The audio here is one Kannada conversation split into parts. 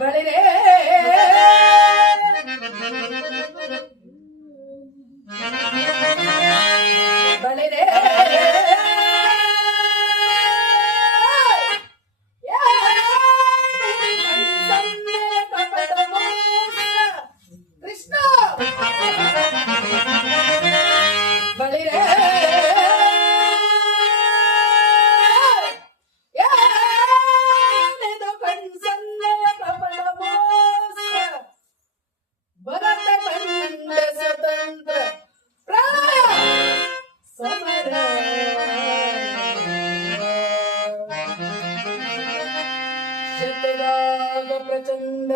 ಬಳಿರೇ ಬಳಿರೇ ಕೃಷ್ಣ ಬಳಿರೇ ಪ್ರಚಂಡ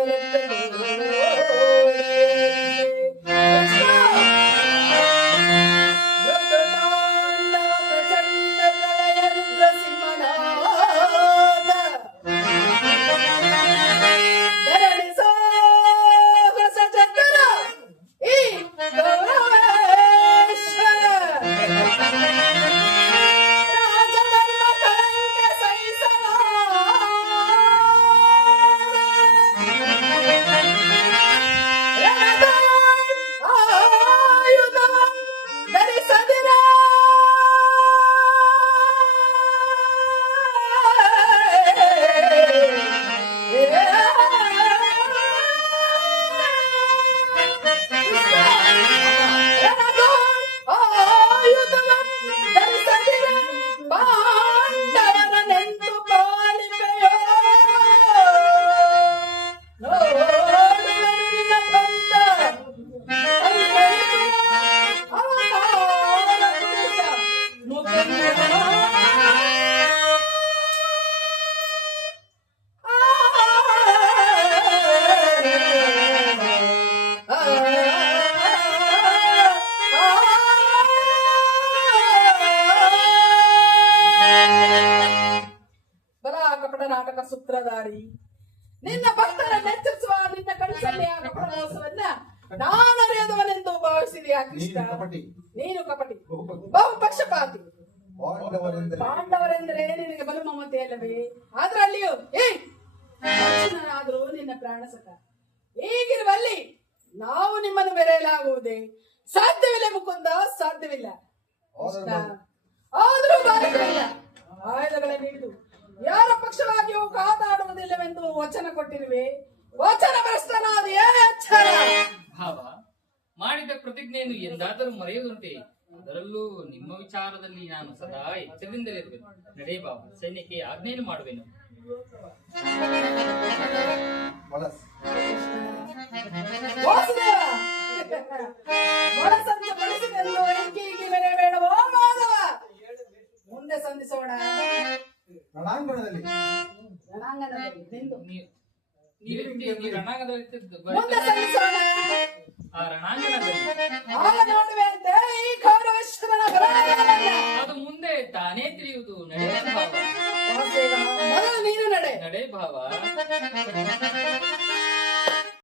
ನಾಟಕ ಸೂತ್ರಧಾರಿ ನಿನ್ನ ಭಕ್ತರನ್ನು ಎಚ್ಚರಿಸುವ ನಿನ್ನ ಕನಸಲ್ಲಿ ಆ ಕಪಟಮೋಸವನ್ನ ನಾನರಿಯದವನೆಂದು ಭಾವಿಸಿದೆಯಾ ಕೃಷ್ಣ? ನೀನು ಕಪಟಿ, ಬಹು ಪಕ್ಷಪಾತಿ. ಪಾಂಡವರೆಂದರೆ ನಿನಗೆ ಬಲು ಮಮತೆ ಅಲ್ಲವೇ? ಅದರಲ್ಲಿಯೂ ಅರ್ಜುನನಾದರೂ ನಿನ್ನ ಪ್ರಾಣಸಕ. ಹೀಗಿರುವಲ್ಲಿ ನಾವು ನಿಮ್ಮನ್ನು ಬೆರೆಯಲಾಗುವುದೇ? ಸಾಧ್ಯವಿಲ್ಲ ಮುಕುಂದ, ಸಾಧ್ಯವಿಲ್ಲ. ಆದರೂ ಬಾಲಕರಿಲ್ಲ ಆಯುಧಗಳನ್ನು ಹಿಡಿದು ಯಾರ ಪಕ್ಷವಾಗಿಯೂ ಕಾದಾಡುವುದಿಲ್ಲವೆಂದು ವಚನ ಕೊಟ್ಟಿರುವೆ. ವಚನ ಭ್ರಷ್ಟನಾದ ಎಚ್ಚರ. ಭಾವ, ಮಾಡಿದ ಪ್ರತಿಜ್ಞೆಯನ್ನು ಎಂದಾದರೂ ಮರೆಯುವುದಂತೆ. ಅದರಲ್ಲೂ ನಿಮ್ಮ ವಿಚಾರದಲ್ಲಿ ನಾನು ಸದಾ ಎಚ್ಚರದಿಂದಲಿರುವೆನು. ನಡೆ ಭಾವ, ಸೈನ್ಯಕ್ಕೆ ಆಜ್ಞೆಯನ್ನು ಮಾಡುವೆನು. ಮುಂದೆ ಸಂಧಿಸೋಣ. ರಣಾಂಗಣದಲ್ಲಿ ಮುಂದೆ ಸಂಧಿಸೋಣ. ಆ ರಣಾಂಗಣದಲ್ಲಿ ನೋಡುವೆ ಅಂತ ಈ ಕೌರವೇಶ್ವರನ ಅದು ಮುಂದೆ ತಾನೇ ತಿಳಿಯುವುದು. ನಡೆ ಭಾವ, ಮೊದಲು ನೀನು ನಡೆ. ನಡೆ ಭಾವ.